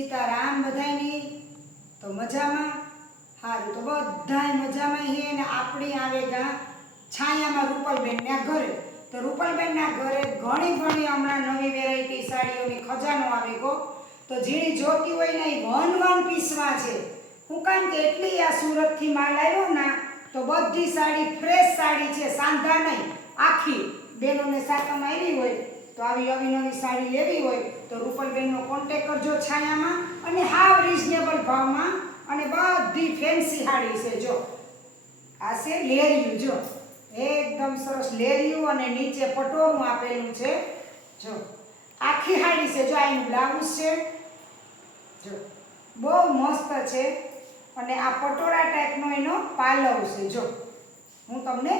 સીતારામ બધાયની તો મજામાં? સારું તો બધાય મજામાં હે ને આપણી આવે ગા છાયામાં રૂપલબેનના ઘરે. તો રૂપલબેનના ઘરે ઘણી ઘણી હમણાં નવી વેરાયટી સાડીઓની ખજાનો આવે ગો. તો ઝીણી જોતી હોય ને એ વન વન પીસમાં છે. હું કારણ કે એટલી આ સુરતથી માલ આવ્યો ના, તો બધી સાડી ફ્રેશ સાડી છે, સાંધા નહીં. આખી. બેનોને સાકમ આવી હોય તો આવી નવી નવી સાડી લેવી હોય તો રૂપલબેનનો કોન્ટેક કરજો છાયામાં અને હાવ રિઝનેબલ ભાવમાં અને બધી ફેન્સી સાડી છે, જો. આ છે લેરિયું, જો. એકદમ સરસ લેરિયું અને નીચે પટોળું આપેલું છે, જો. આખી સાડી છે, જો, આ એનું બ્લાઉઝ છે, જો. બહુ મસ્ત છે અને આ પટોળા ટાઈપનો એનો પાલવ છે, જો. હું તમને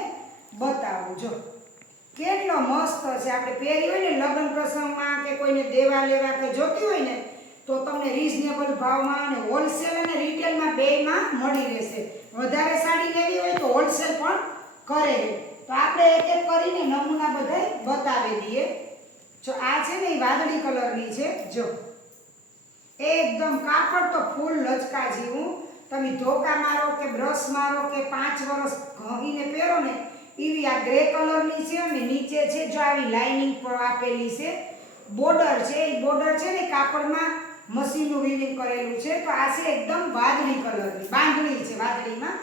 બતાવું, જો. કેટલો મસ્ત છે. આપણે પહેરી હોય ને લગ્ન પ્રસંગમાં કે કોઈને દેવા લેવા કે જોતી હોય ને, તો તમને રિઝનેબલ ભાવમાં અને હોલસેલ અને રિટેલમાં બેમાં મળી રહેશે. વધારે સાડી લેવી હોય તો હોલસેલ પણ કરે તો આપણે એક એક કરીને નમૂના બધાય બતાવી દઈએ. જો આ છે ને એ વાદળી કલરની છે, જો. એકદમ કાપડ તો ફૂલ લચકા જેવું. તમે ધોકા મારો કે બ્રશ મારો કે પાંચ વર્ષ ઘસીને પહેરો ને એવી આ ગ્રે કલરની છે અને નીચે છે જો આવી લાઇનિંગ પણ આપેલી છે. બોર્ડર છે એ બોર્ડર છે ને કાપડમાં મશીનનું વિવિંગ કરેલું છે. તો આ છે એકદમ વાદળી કલરની, બાંધણી છે વાદળીમાં.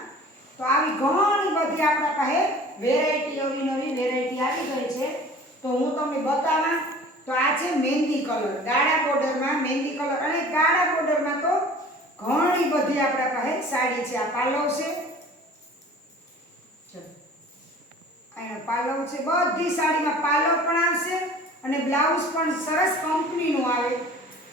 તો આવી ઘણી બધી આપણા પાસે વેરાયટી નવી નવી વેરાયટી આવી ગઈ છે. તો હું તમને બતાવા, તો આ છે મહેંદી કલર, ગાળા બોર્ડરમાં મહેંદી કલર. અને ગાળા બોર્ડરમાં તો ઘણી બધી આપણા પાસે સાડી છે. આ પાલવ છે જો. અહીંનો પાલવ છે, બધી સાડીમાં પાલવ પણ આવશે અને બ્લાઉઝ પણ સરસ કંપનીનું આવે.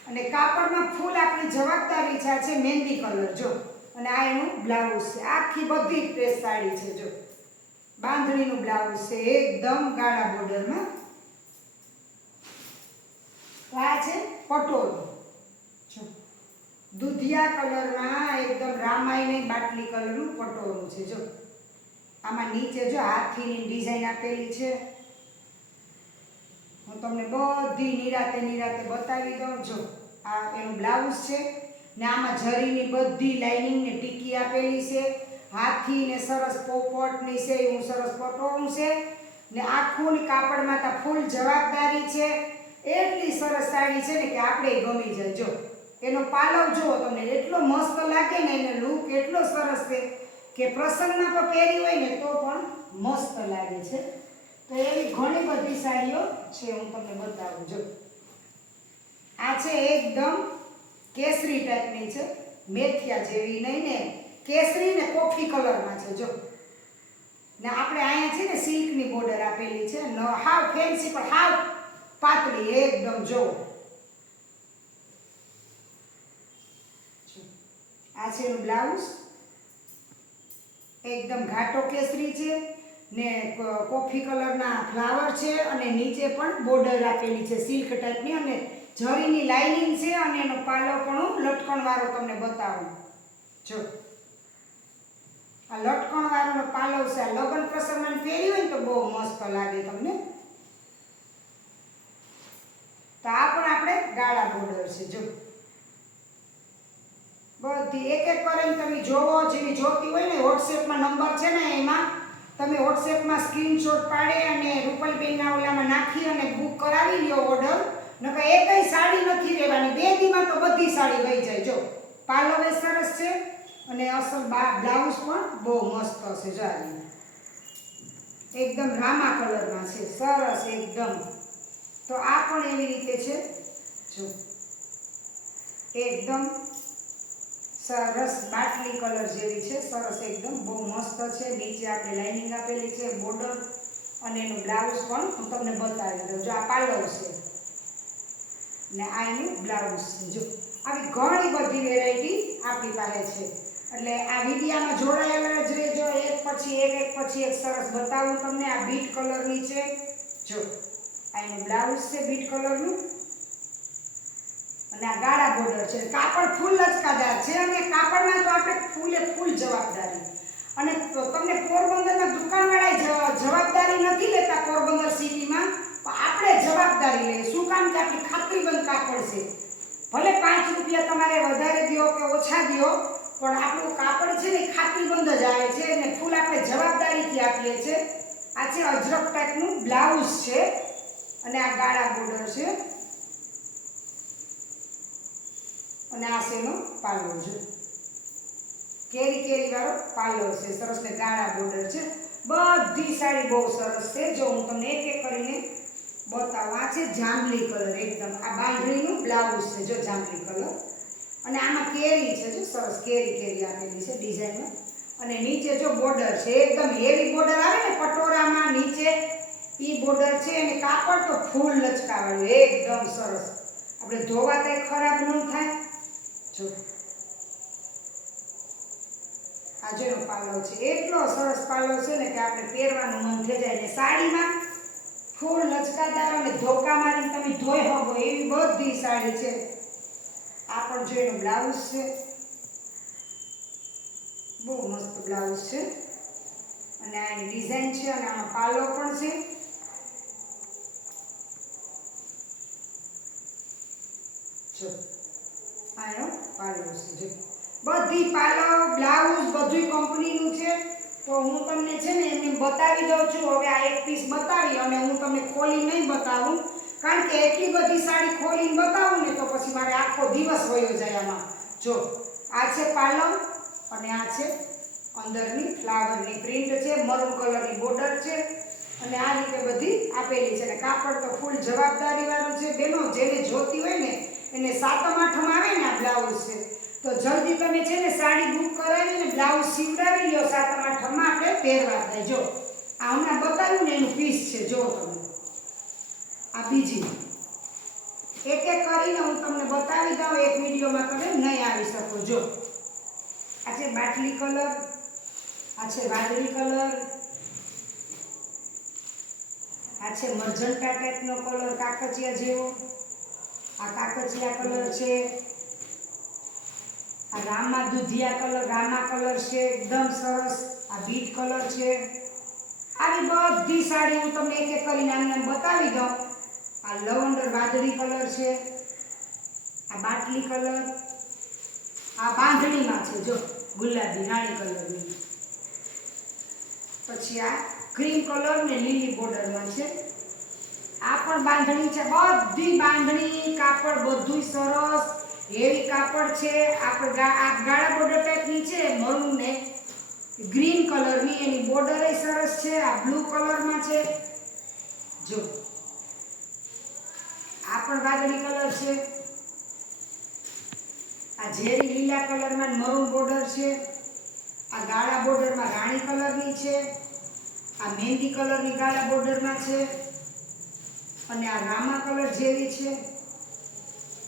અને કાપડમાં ફૂલ આપણી જવાબદારી છે છે મહેંદી કલર, જો. અને આ એનું બ્લાઉઝ છે, આખી બધી પ્રેસ સાડી છે, જો. બાંધણીનું બ્લાઉઝ છે, એકદમ ગાળા બોર્ડરમાં. આ છે પટોળું, જો. દુધિયા કલરમાં એકદમ રામાયણ બાટલી કલરનું પટોળું છે, જો. આમાં નીચે જો હાથીની ડિઝાઇન આપેલી છે, હું તમને બધી નિરાતે નિરાતે બતાવી દઉં. જો આ એનું બ્લાઉઝ છે ને આમાં જરીની બધી લાઇનિંગ ને ટીકી આપેલી છે. હાથી ને સરસ પોપટની છે, એવું સરસ પટોળું છે. ને આખું કાપડમાં તો ફૂલ જવાબદારી છે. એટલી સરસ સાડી છે ને કે આપણે ગમી જાય. જો એનો પાલવ જુઓ તમને, એટલો મસ્ત લાગે ને એનો લુક એટલો સરસ છે. કે પ્રસંગમાં પણ પહેરી હોય ને તો પણ મસ્ત લાગે છે. તો એવી ઘણી બધી સાડીઓ છે, હું તમને બતાવું. જો. આ છે એકદમ કેસરી ટાઈપની છે, મેથિયા જેવી નહીં ને, કેસરી ને કોફી કલરમાં છે, જો. ને આપણે અહીંયા છે ને સિલ્કની બોર્ડર આપેલી છે ન હાવ ફેન્સી પણ હાવ પાતળી, એકદમ જો. આ છે એનું બ્લાઉઝ. એકદમ ઘાટો કેસરી છે ને કોફી કલરના ફ્લાવર છે અને નીચે પણ બોર્ડર આપેલી છે સિલ્ક ટાઈપની અને જરીની લાઇનિંગ છે અને એનો પાલો પણ હું લટકણવાળો તમને બતાવું. જો. આ લટકણવાળો પાલો છે, આ લગ્ન પ્રસંગમાં પહેરી હોય ને તો બહુ મસ્ત લાગે તમને. તો આ પણ આપણે ગાળા બોર્ડર છે, જો. બધી એક એક કરીને તમે જોવો, જેવી જોતી હોય ને વોટ્સએપમાં નંબર છે ને એમાં, તમે વોટ્સએપમાં સ્ક્રીનશોટ પાડી અને રૂપલબેનના ઓલામાં નાખી અને બુક કરાવી લ્યો ઓર્ડર નકર એકય સાડી નથી રહેવાની. બે દીમાં તો બધી સાડી વહી જાય. જો બે સરસ છે અને અસલ બ્લાઉઝ પણ બહુ મસ્ત છે જો એકદમ રામા કલરમાં છે. સરસ એકદમ. તો આ પણ એવી રીતે છે. જો, એકદમ સરસ બાટલી કલર જેવી છે, સરસ એકદમ. બહુ મસ્ત છે. નીચે આપણે લાઇનિંગ આપેલી છે બોર્ડર અને એનું બ્લાઉઝ પણ હું તમને બતાવી દઉં. જો આ પાલવ છે. ને આ એનું બ્લાઉઝ જો, આવી ઘણી બધી વેરાયટી આપણી પાસે છે. એટલે આ વિડીયામાં જોડાયેલા જ રહેજો. એક પછી એક એક પછી એક સરસ બતાવું તમને. આ બીટ કલરની છે. જો, આ એનું બ્લાઉઝ છે બીટ કલરનું અને આ ગાળા બોર્ડર છે. કાપડ ફૂલ લચકાદાર છે અને કાપડમાં તો આપણે ફૂલે ફૂલ જવાબદારી. અને તમને પોરબંદરના દુકાનવાળાએ જવાબદારી નથી લેતા પોરબંદર સિટીમાં. આપણે જવાબદારી લઈએ. શું કામ કે આપણી ખાતરીબંધ કાપડ છે? ભલે પાંચ રૂપિયા તમારે વધારે દ્યો કે ઓછા દો, પણ આપણું કાપડ છે ને ખાતરીબંધ જ આવે છે અને ફૂલ આપણે જવાબદારીથી આપીએ છીએ. આ છે અજરક ટાઈપનું બ્લાઉઝ છે અને આ ગાળા બોર્ડર છે. અને આ છે એનો પાલો છે. કેરી કેરી વાળો પાલો છે. સરસ ને ગાળા બોર્ડર છે. બધી સાડી બહુ સરસ છે. જો હું તમને એક એક કરીને બતાવું. આ છે જાંબલી કલર એકદમ. આ બાંધણીનું બ્લાઉઝ છે જો જાંબલી કલર. અને આમાં કેરી છે જો સરસ કેરી કેરી આપેલી છે ડિઝાઇનમાં. અને નીચે જો બોર્ડર છે, એકદમ હેવી બોર્ડર આવે ને પટોરામાં નીચે એ બોર્ડર છે. અને કાપડ તો ફૂલ લચકાવાળું, એકદમ સરસ. આપણે ધોવા કંઈ ખરાબ ન થાય. જો. આ જેનો પાલવ છે. એટલો સરસ પાલવ છે ને કે આપણે પહેરવાનું મન થઈ જાય ને સાડીમાં ફૂલ લચકાદાર અને ધોકા મારીને તમે ધોઈ હોય એવી બધી સાડી છે. આ પણ જો બ્લાઉઝ છે. બહુ મસ્ત બ્લાઉઝ છે. અને આ ડિઝાઇન છે અને આમાં પાલો પણ છે. જો. આ એનો પાલો છે બધી પાલો બ્લાઉઝ બધું કંપનીનું છે. તો હું તમને છે ને એમને બતાવી દઉં છું. હવે આ એક પીસ બતાવી અને હું તમને ખોલી નહીં બતાવું. કારણ કે એટલી બધી સાડી ખોલીને બતાવું ને તો પછી મારે આખો દિવસ વયો જાય આમાં. જો, આ છે પાલવ અને આ છે અંદરની ફ્લાવરની પ્રિન્ટ છે મરૂન કલરની બોર્ડર છે. અને આ રીતે બધી આપેલી છે. અને કાપડ તો ફૂલ જવાબદારીવાળું છે. બેનો, જેને જોતી હોય ને એને સાતમ, આઠમ આવે ને આ બ્લાઉઝ છે. તો જલ્દી તમે છે ને સાડી બુક કરાવી ને બ્લાઉઝ સીવડાવી લ્યો, સાતમ આઠમમાં આપણે પહેરવા થાય. જો આ હમણાં બતાવ્યું ને એનું પીસ છે, જો તમે આ બીજી. એક એક કરીને હું તમને બતાવી દઉં, એક વિડીયોમાં તમે નહીં આવી શકો. જો, આ છે બાટલી કલર, આ છે વાદળી કલર, આ છે મરજન્ટા ટાઈપનો કલર કાકચિયા જેવો. આ કાકચિયા કલર છે. આ રામા દુધિયા કલર, રામા કલર છે, એકદમ સરસ. આ બીટ કલર છે. આવી બધી સાડી હું તમને એક એક કરીને આમને બતાવી દઉં. આ લવંડર વાદળી કલર છે. આ બાટલી કલર. આ બાંધણીમાં છે, જો, ગુલાબી, રાણી કલરની. પછી આ ક્રીમ કલર ને લીલી બોર્ડરમાં છે. આ પણ બાંધણી છે, બધી બાંધણી, કાપડ બધું સરસ. હેવી કાપડ છે આપણે ગાળા બોર્ડર ટાઈપની છે મરૂન ને ગ્રીન કલરની એની બોર્ડર સરસ છે, આ બ્લુ કલરમાં છે. જો, આ પણ વાદળી કલર છે. આ ઝેરી લીલા કલરમાં મરૂન બોર્ડર છે. આ ગાળા બોર્ડરમાં રાણી કલરની છે. આ મહેંદી કલરની ગાળા બોર્ડરમાં છે. અને આ રામા કલર જેવી છે.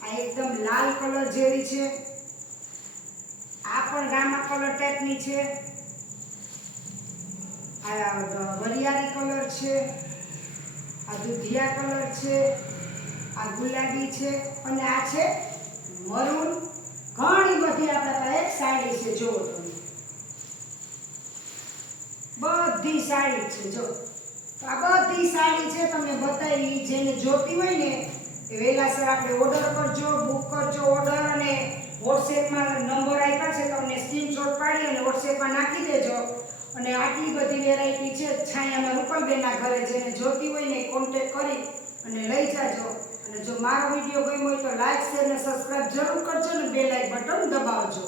આ એકદમ લાલ કલર જેવી છે. આ પણ રામા કલર ટાઈપની છે. આ વરિયાળી કલર છે. આ દુધિયા કલર છે. આ ગુલાબી છે. અને આ છે મરૂન ઘણી બધી આપણા પાસે સાડી છે. જુઓ તમે. બધી સાડી છે. જો તો આ બધી સાડી છે તમને બતાવી, જેને જોતી હોય ને, એ વહેલાસર આપણે ઓર્ડર કરજો બુક કરજો ઓર્ડર અને વોટ્સએપમાં નંબર આપ્યા છે, તમને સ્ક્રીનશોટ પાડી અને વોટ્સએપમાં નાખી દેજો. અને આટલી બધી વેરાયટી છે, છાયામાં રૂપલબેનના ઘરે જેને જોતી હોય ને કોન્ટેક કરી અને લઈ જાજો. અને જો મારો વીડિયો ગમ્યો હોય તો લાઈક શેર અને સબસ્ક્રાઈબ જરૂર કરજો ને બે લાઈક બટન દબાવજો.